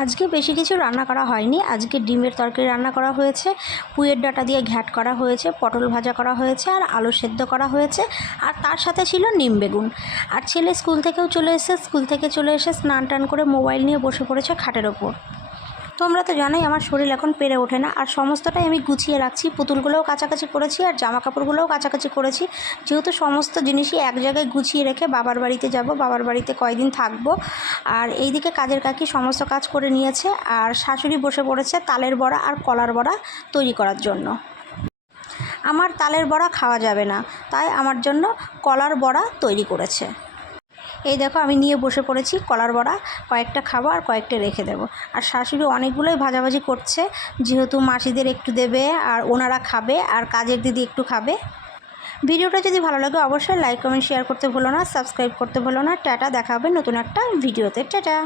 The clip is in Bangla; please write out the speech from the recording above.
আজকে বেশি কিছু রান্না করা হয়নি। আজকে ডিমের তরকারি রান্না করা হয়েছে, পুঁইয়ের ডাঁটা দিয়ে ঘ্যাট করা হয়েছে, পটল ভাজা করা হয়েছে আর আলু সেদ্ধ করা হয়েছে। আর তার সাথে ছিল নিম বেগুন। আর ছেলে স্কুল থেকে চলে এসে স্নান টান করে মোবাইল নিয়ে বসে পড়েছে খাটের ওপর। তোমরা তো জানোই আমার শরীর এখন পেরে ওঠে না, আর সমস্তটাই আমি গুছিয়ে রাখছি। পুতুলগুলোও কাছাকাছি করেছি আর জামা কাপড়গুলোও কাছাকাছি করেছি, যেহেতু সমস্ত জিনিসই এক জায়গায় গুছিয়ে রেখে বাবার বাড়িতে যাব, বাবার বাড়িতে কয়দিন থাকবো। আর এইদিকে কাজের কাকি সমস্ত কাজ করে নিয়েছে, আর শাশুড়ি বসে পড়েছে তালের বড়া আর কলার বড়া তৈরি করার জন্য। আমার তালের বড়া খাওয়া যাবে না, তাই আমার জন্য কলার বড়া তৈরি করেছে। এই দেখো আমি নিয়ে বসে পড়েছি কলার বড়া, কয়েকটা খাবো আর কয়েকটা রেখে দেবো। আর শাশুড়ি অনেকগুলোই ভাজাভাজি করছে, যেহেতু মাসিদের একটু দেবে আর ওনারা খাবে আর কাজের দিদি একটু খাবে। ভিডিওটা যদি ভালো লাগে অবশ্যই লাইক কমেন্ট শেয়ার করতে ভুলো না, সাবস্ক্রাইব করতে ভুলো না। টাটা, দেখা হবে নতুন একটা ভিডিওতে। টাটা।